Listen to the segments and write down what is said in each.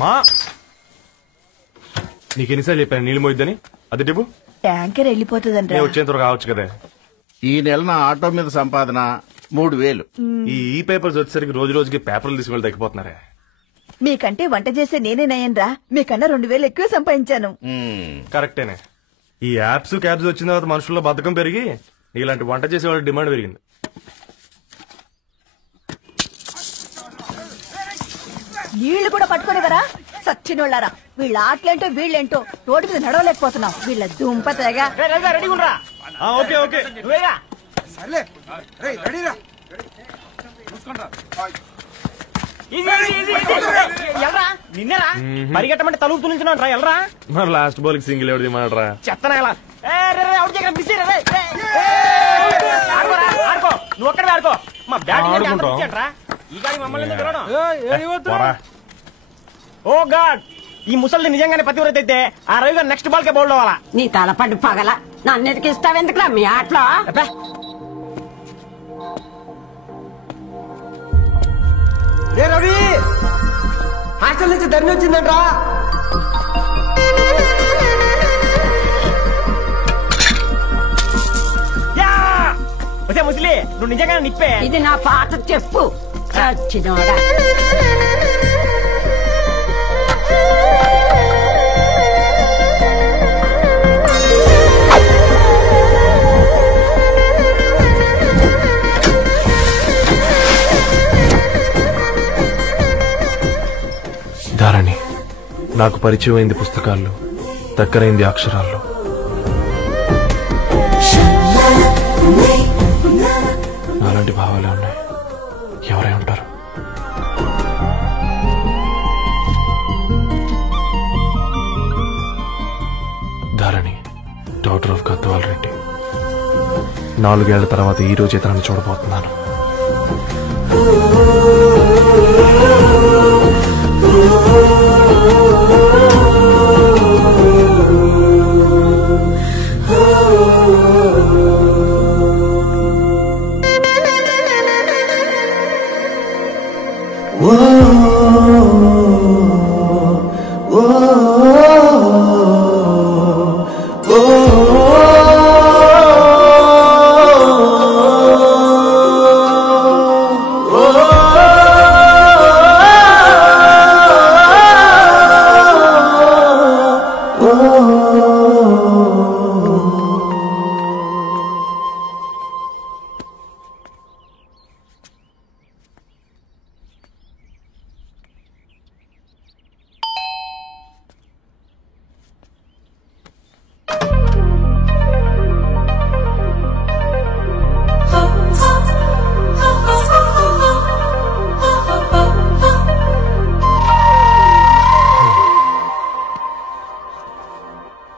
మా నీకెన్నిసార్లు చెప్పాను నీళ్ళు మోయిద్దని? అది టిప్పు ట్యాంకర్ వెళ్ళిపోతుందంటే వచ్చేంత కావచ్చు కదా. ఈ నెల నా ఆటో మీద సంపాదన 3000. ఈ పేపర్స్ వచ్చేసరికి రోజు రోజుకి పేపర్లు తీసుకుని తగ్గిపోతున్నారే. మీకంటే వంట చేసే నేనే నయ్యన్రా, మీకన్నా 2000 ఎక్కువ సంపాదించాను. కరెక్టేనే. ఈ యాప్స్ క్యాబ్స్ వచ్చిన తర్వాత మనుషుల్లో బద్ధకం పెరిగి ఇలాంటి వంట చేసే వాళ్ళకి డిమాండ్ పెరిగింది. నీళ్లు కూడా పట్టుకునేవరా సచ్చినోళ్ళారా. వీళ్ళ ఆటలేంటో వీళ్ళేంటో రోడ్డు మీద నడవలేకపోతున్నాం. వీళ్ళ దుంప తెగ. ఓకే ఓకే నిన్నరా పరిగెట్టమంటే తలుపు తులించున్నా ఎల్రా. మరి లాస్ట్ బాల్ కి సింగిల్ ఎవరిది మాట్రా చెత్తనా ఎలా నువ్వు ఒక్కడే ఆడుకో. మా బ్యాటింగ్ ఈ గాడి మమ్మల్ని పిలవడం. ఓ గాడ్, ఈ ముసలి నిజంగానే పతివ్రత అయితే ఆ రవి గారు నెక్స్ట్ బాల్ కే బౌల్డ్ అవ్వాలా. నీ తలపడి పగల నన్ను ఇస్తావెందుకురా మీ ఆటలో. రవి హాస్టల్ నుంచి ధర్ని వచ్చిందంట్రా. ముసలి నువ్వు నిజంగానే నిప్పే. ఇది నా పాత చెప్పు చచ్చినోడా. ధారణి నాకు పరిచయం అయింది పుస్తకాల్లో, దగ్గరైంది అక్షరాల్లో. నాలాంటి భావాలే ఉన్నాయి. ఎవరై ఉంటారు? Dharani doctor of Gadwal Reddy. 4 ఏళ్ల తర్వాత ఈ రోజు ఇతరాన్ని చూడబోతున్నాను.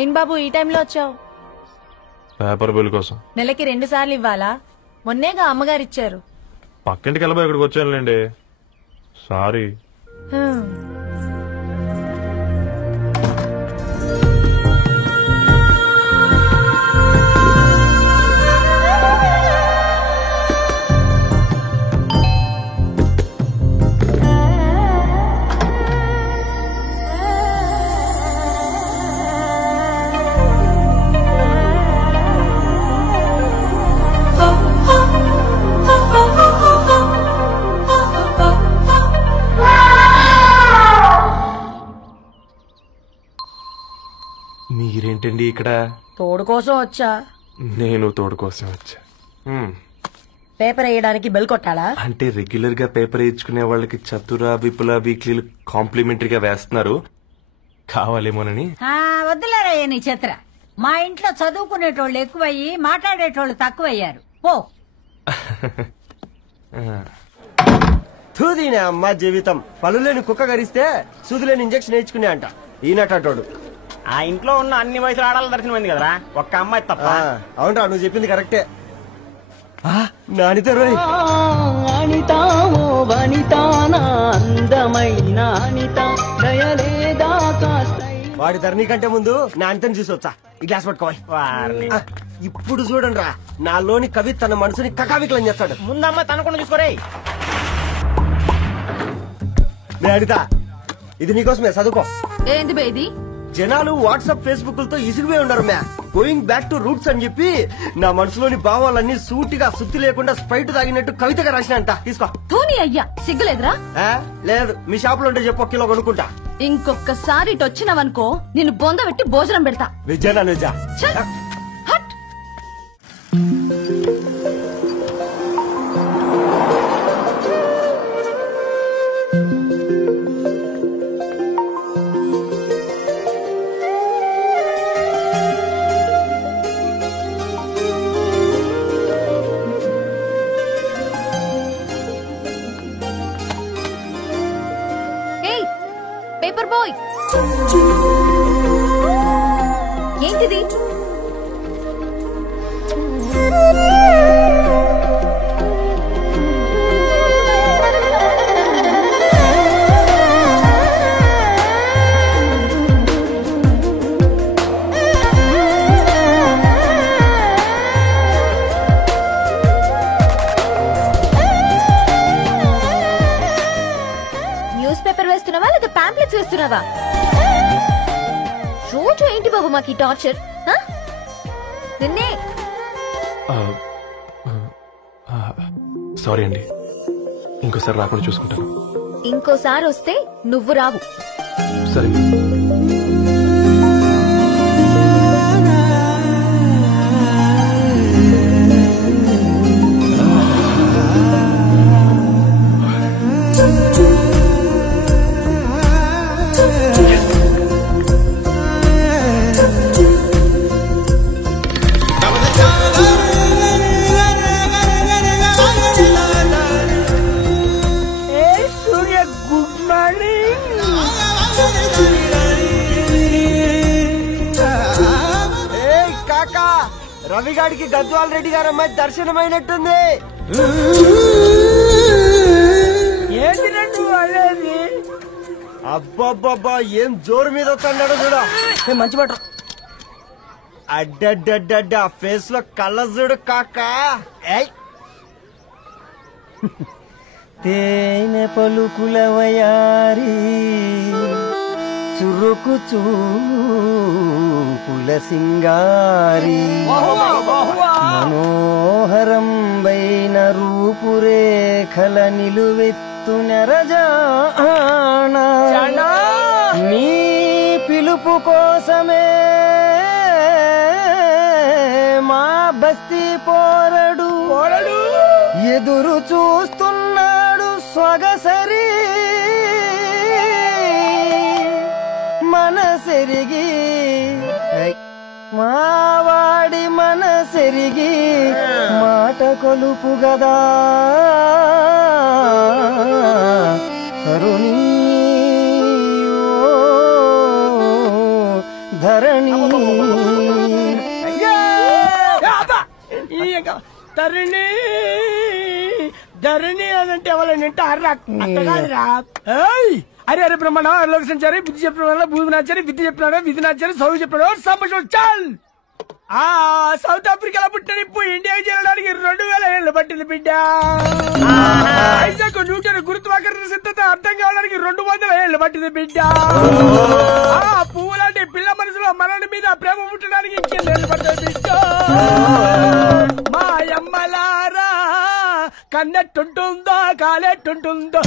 ఏం బాబు ఈ టైంలో వచ్చావు? పేపర్ బిల్ కోసం. నెలకి 2 సార్లు ఇవ్వాలా? మొన్నేగా అమ్మగారు ఇచ్చారు. పక్కింటికి వెళ్ళబోయి ఇక్కడికి వచ్చానులేండి. సారీ. మీరేంటండి ఇక్కడ? తోడు కోసం వచ్చా. నేను తోడు కోసం వచ్చా. పేపర్ వేయడానికి బెల్ కొట్టాలా? అంటే రెగ్యులర్ గా పేపర్ వేయించుకునే వాళ్ళకి చతుర విపుల వీక్లీలు కాంప్లిమెంటరీగా వేస్తున్నారు, కావాలేమోనని. వద్దులేరా నీ చిత్ర. మా ఇంట్లో చదువుకునేటోళ్ళు ఎక్కువయ్యి మాట్లాడేటోళ్ళు తక్కువయ్యారు. పో. తూదీనే అమ్మ జీవితం. పనులేని కుక్క గరిస్తే సూదులేని ఇంజక్షన్ వేయించుకునే అంట ఈనటోడు. ఆ ఇంట్లో ఉన్న అన్ని వయసుల ఆడాల దర్శనమైంది కదరా, ఒక్క అమ్మాయి తప్ప. అవునరా, నువ్వు చెప్పింది కరెక్టే. నానిత రోయ్ వాడి ధరణి కంటే ముందు నానితని చూసి వచ్చా. ఈ గ్లాస్ పట్టుకోవాలి. ఇప్పుడు చూడండి రా, నాలోని కవి తన మనసుని కకావికలం చేస్తాడు. ముందమ్మ తనకుండా చూసుకోరే. నానిత ఇది నీకోసమే చదువుకో. ఏంది బే ఇది? జనాలు వాట్సాప్ ఫేస్బుక్ లతో ఇసిగిపోయి ఉన్నారు మ్యా. గోయింగ్ బ్యాక్ టు రూట్స్ అని చెప్పి నా మనసులోని భావాలన్నీ సూటిగా సుత్తి లేకుండా స్ప్రైట్ తాగినట్టు కవితగా రాసినంట. తీసుకో. తూని అయ్యా సిగ్గులేదురా? లేదు, మీ షాప్ లో ఉంటే చెప్పు, 1 కిలో కొనుక్కుంటా. ఇంకొకసారి ఇటు వచ్చినావనుకో నిన్ను బొంద పెట్టి భోజనం పెడతా. నిజానా నిజా? హట్. పేపర్ బాయ్, ఏంటిది? న్యూస్ పేపర్ వేస్తున్నావా లేదా పాంప్లెట్స్ వేస్తున్నావా? రోజు ఏంటి బాబు మాకు టార్చర్? నిన్నే సారీ అండి, ఇంకోసారి రాకుండా చూసుకుంటాను. ఇంకోసారి వస్తే నువ్వు రావు. సరే. రవిగాడికి గద్వాల్ రెడ్డి గారు అమ్మాయి దర్శనమైనట్టుంది. అబ్బాబ్బా ఏం జోరు మీద వస్తున్నాడు చూడు. మంచి మాట. అడ్డడ్డడ్డ ఫేస్ లో కళ్ళ చూడు కాకా. తేనె పలుకుల వయారి చురుకు చూపుల సింగారి మనోహరం బైన రూపురేఖల నిలువెత్తు నెరజానా నీ పిలుపు కోసమే మా బస్తీ పోరడు ఎదురు చూస్తున్నాడు సొగసరి మనసెరిగి మావాడి మనసెరిగి మాట కొలుపు గదా కరుణీ ధరణి తరుణి ధరణి అదంటే ఎవరంటే అట్టగాదిరా. అరే అరే బ్రహ్మణ లోక సంచారి బుద్ధి చెప్పిన భూమి నాచారి విద్య చెప్పినాడు విధి నాచారి చదువు చెప్పినాడు సంభాషణ చాల్. సౌత్ ఆఫ్రికాలో పుట్టిన ఇప్పుడు ఇండియా చేరడానికి 2000 ఏళ్ళు పట్టింది బిడ్డ. ఐజాక్ న్యూటన్ గురుత్వాకర్షణ సిద్ధత అర్థం కావడానికి 200 ఏళ్ళు పట్టింది బిడ్డ. పువ్వు లాంటి పిల్ల మనసులో మనని మీద ప్రేమ పుట్టడానికి ఇంకేళ్ళు పడుతుంది బిడ్డ. మా అమ్మలారా కన్నెట్టుంటుందో కాలెట్టుంటుందో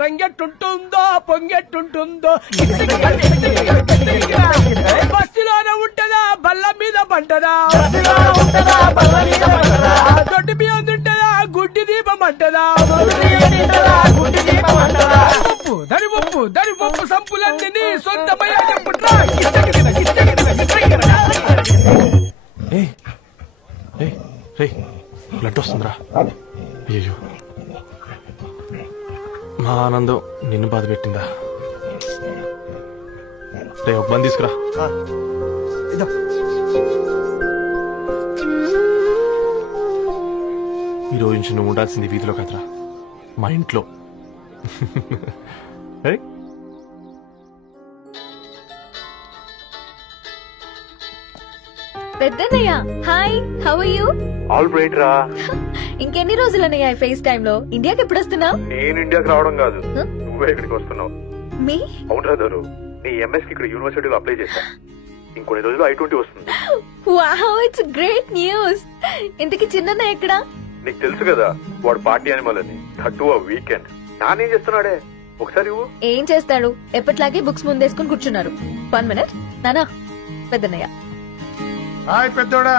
రంగెట్టుంటుందో పొంగెట్టుంటుందో బస్సులోనే ఉంటదా బల్ల మీద పంటదా దొడ్డి మీద ఉంటుందా గుడ్డి దీపం అంటదా దరి పప్పు సంపులన్నీ సొంతమయ్యా చెప్పుట్రా. బ్లడ్ వస్తుందిరా. అయ్యో మా ఆనందం నిన్ను బాధ పెట్టిందా? రే ఒక బంద్ తీసుకురా. ఈ రోజు నుంచి నువ్వు ఉండాల్సింది వీధిలో కదరా, మా ఇంట్లో. పెద్దన్నయ్య hi, how are you? All right రా. ఇంకెన్ని రోజులనయ్యా ఫేస్ టైమ్ లో? ఇండియాకి ఎప్పుడు వస్తున్నావు? నేను ఇండియాకి రావడం కాదు, నువ్వే ఇక్కడికి వస్తున్నావు. మీ అవునరా ధను, నీ ఎంఎస్ కి ఇక్కడ యూనివర్సిటీలో అప్లై చేశా. ఇంకొన్ని రోజులు I-20 వస్తుంది. Wow, it's great news. ఇంతకి చిన్న ఎక్కడ? నీకు తెలుసు కదా వాడు పార్టీ అనిమల్ అని, అటు వీకెండ్. నానేం చేస్తున్నాడే ఒకసారి ఇవ్వు. ఏం చేస్తాడు? ఎప్పటిలాగే బుక్స్ ముందేసుకుని కూర్చున్నారు. 1 minute. నానా, పెద్దన్నయ్య. హాయ్ పెద్దోడా,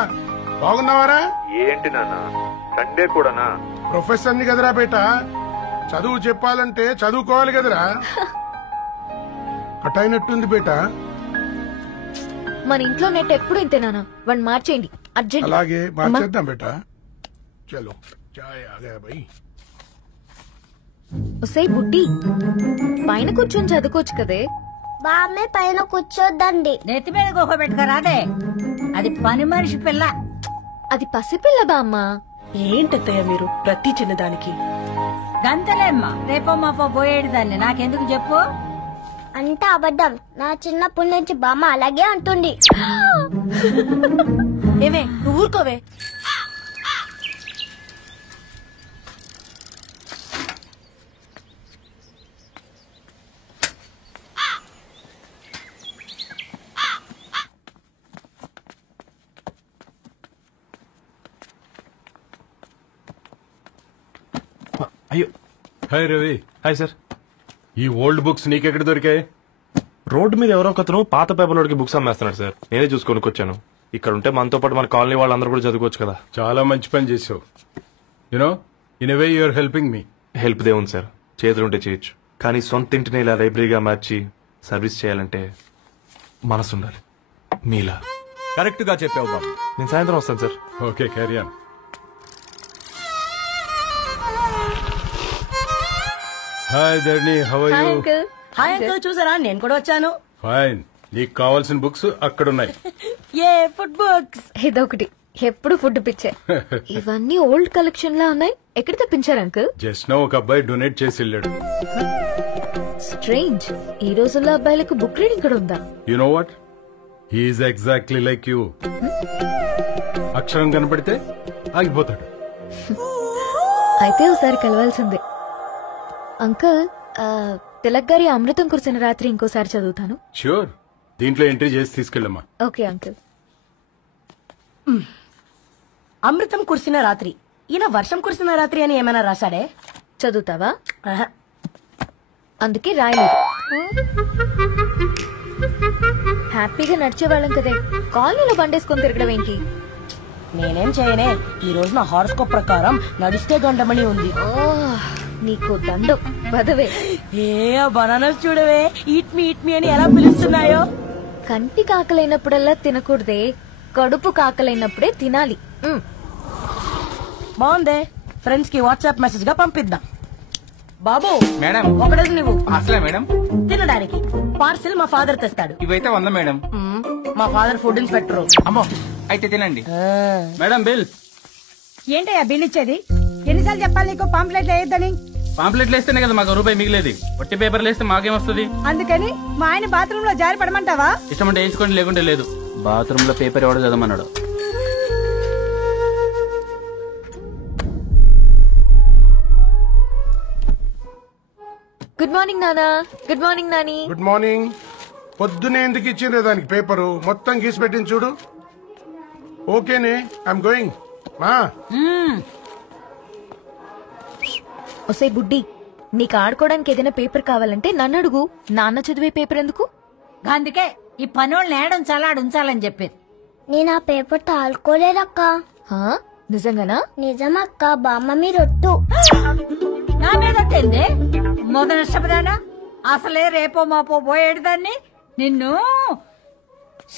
బాగున్నావారా? ఏంటి నాన్న సండే కూడానా? ప్రొఫెసర్ ని కదరా బేట, చదువు చెప్పాలంటే చదువుకోవాలి కదరా. కట్ అయినట్టుంది బేట. మన ఇంట్లో నెట్ ఎప్పుడు ఇంతే నానా. వన్ మార్చేయండి అర్జెంట్. అలాగే మార్చేద్దాం బేట. చలో చాయ్ ఆగా భయ్. ఒసే బుడ్డి, పైన కూర్చొని చదువుకోవచ్చు కదే. బామ్మే పైన కూర్చోద్దండి. నెత్తి మీద గుహ పెట్టుకరాదే, అది పని మనిషి పిల్ల. అది పసిపిల్ల బామ్మ. ఏంటత్తయ్య మీరు ప్రతి చిన్నదానికి? గంతలేమ్మా, రేపో మాపో పోయేడు దాన్ని నాకెందుకు చెప్పు. అంటే అబద్ధం. నా చిన్నప్పటి నుంచి బామ్మ అలాగే అంటుంది. ఏమే నువ్వు ఊరుకోవే. అయ్యో, హాయ్ రవి. Hi sir. ఈ ఓల్డ్ బుక్స్ నీకెక్కడ దొరికాయి? రోడ్డు మీద ఎవరో ఒకతను పాత పేపర్లోకి బుక్స్ అమ్మేస్తున్నాడు సార్. నేనే చూసుకొని వచ్చాను. ఇక్కడ ఉంటే మనతో పాటు మన కాలనీ వాళ్ళందరూ కూడా చదువుకోవచ్చు కదా. చాలా మంచి పని చేసావు. You know, in a way you are helping me. Help దేవుంది సార్, చేతులుంటే చేయొచ్చు. కానీ సొంత ఇంటిని ఇలా లైబ్రరీగా మార్చి సర్వీస్ చేయాలంటే మనసు ఉండాలి. మీలా కరెక్ట్ గా చెప్పావు బాబు. నేను సాయంత్రం వస్తాను sir. Okay, carry on. Hi Dharni, how are you? Hi uncle, చూసారా నేను కూడా వచ్చాను. ఫైన్. నీకు కావాల్సిన బుక్స్ అక్కడ ఉన్నాయి. ఏ ఫుడ్ బుక్స్? ఇదొకటి, ఎప్పుడు ఫుడ్ పిచ్చే. ఇవన్నీ ఓల్డ్ కలెక్షన్ లా ఉన్నాయి. ఎక్కడ తెప్పించారు అంకుల్? జస్ట్ నో ఒక అబ్బాయి డొనేట్ చేసి వెళ్ళాడు. స్ట్రేంజ్, ఈ రోజుల్లో అబ్బాయిలకు బుక్ రీడింగ్ కూడా ఉందా? You know what, he's exactly like you. అక్షరం కనపడితే ఆగిపోతాడు. అయితే ఒకసారి కలవాల్సిందే. అంకుల్, తిలక్ గారి అమృతం కురిసిన రాత్రి ఇంకోసారి చదువుతాను. ష్యూర్, దీంట్లో ఎంట్రీ చేసి తీసుకెళ్ళమ్మా. Okay uncle. అమృతం కురిసిన రాత్రి. ఈయన వర్షం కురిసిన రాత్రి అని ఏమైనా రాశాడే? చదువుతావా? ఆహా. అందుకే రాయలేదు. హ్యాపీగా నడిచేవాళ్ళం కదే, కాలనీలో బండేసుకొని తిరగడం ఏంటి? నేనేం చేయనే, ఈ రోజు నా హారోస్కోప్ ప్రకారం నడిస్తే గండమణి ఉంది. నీకు దండం పదవే. ఏ బనానాస్ చూడవే, ఈట్ మీ అని ఎలా పిలుస్తున్నాయో. కంటి కాకలైనప్పుడల్లా తినకూడదే, కడుపు కాకలైనప్పుడే తినాలి. బాగుందే, ఫ్రెండ్స్ కి వాట్సాప్ మెసేజ్ గా పంపిద్దాం. బాబు మేడం, ఒకటేసి నువ్వు అసలే మేడం తినడానికి పార్సిల్ మా ఫాదర్ తెస్తాడు. ఇవైతే 100 మేడం. మా ఫాదర్ ఫుడ్ ఇన్స్పెక్టర్. అమ్మో, అయితే తినండి. Madam bill. ఏంటయ్యా బిల్ ఇచ్చేది? ఎన్నిసార్లు చెప్పాలి నీకు పాంప్లెట్ వేయొద్దని? పాంప్లెట్లు వేస్తేనే కదా మాకు రూపాయి మిగిలేది. ఒట్టి పేపర్లు వేస్తే మాకేమొస్తుంది? అందుకని మా ఆయన బాత్రూమ్ లో జారి పడమంటావా? ఇష్టమంటే వేసుకోండి, లేకుంటే లేదు. బాత్రూమ్ లో పేపర్ ఎవడో చదవమన్నాడు. గుడ్ మార్నింగ్ నానా. Good morning Nani. Good morning. పొద్దునే ఎందుకు ఇచ్చిండ్రే దానికి పేపరు? మొత్తం గీసి పెట్టింది చూడు. ఓకేనే, ఐఎమ్ గోయింగ్. మా ఒసే బుడ్డి, నీకు ఆడుకోవడానికి ఏదైనా పేపర్ కావాలంటే నన్ను అడుగు. నాన్న చదివే పేపర్ ఎందుకు? అందుకే ఈ పనోళ్ళని ఏడుంచాలా ఉంచాలని చెప్పేది. నేను ఆ పేపర్ తాలుకోలేదక్క. నిజంగానా? నిజమక్క, బామ్మ మీరొట్టు. నా మీద ఒట్టింది మొదటి నష్టపదానా? అసలే రేపో మాపో పోయేడు దాన్ని. నిన్ను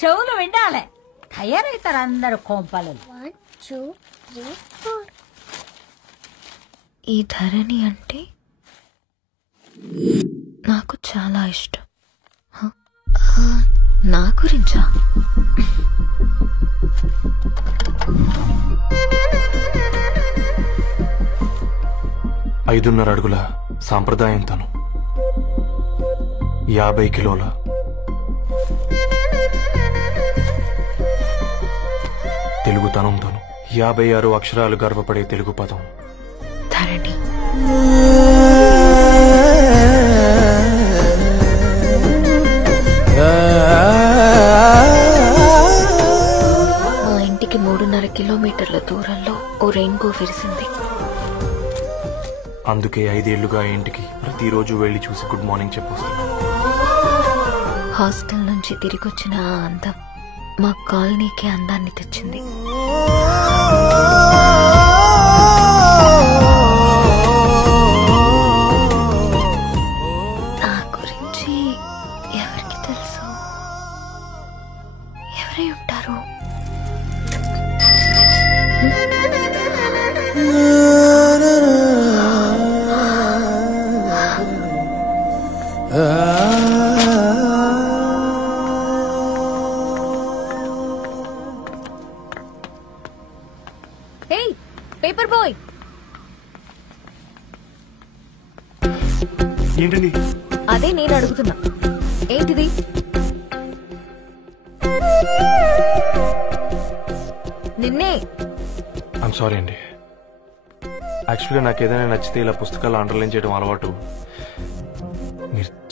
చెవులు విండాలే, తయారవుతారు అందరు కోంపాలు. 1 2 3 4. ఈ ధరణి అంటే నాకు చాలా ఇష్టం. నా గురించా? ఐదున్నర అడుగుల సాంప్రదాయం తను, 50 కిలోల తెలుగుతనం తను, 56 అక్షరాలు గర్వపడే తెలుగు పదం ధరణి. మా ఇంటికి 3.5 కిలోమీటర్ల దూరంలో ఓ రెయిన్బో విరిసింది. అందుకే 5 ఏళ్లుగా ఇంటికి ప్రతిరోజు వెళ్లి చూసి గుడ్ మార్నింగ్ చెప్పొస్తాను. హాస్టల్ నుంచి తిరిగొచ్చిన ఆ అందం మా కాలనీకి అందాన్ని తెచ్చింది. నా గురించి ఎవరికి తెలుసు? ఎవరై ఉంటారు? పేపర్ బాయ్, ఏంటండి? అదే నేను అడుగుతున్నా, ఏంటిది? నిన్నే. ఐమ్ సారీ అండి. యాక్చువల్గా నాకు ఏదైనా నచ్చితే ఇలా పుస్తకాలు అండర్లైన్ చేయడం అలవాటు. మీరు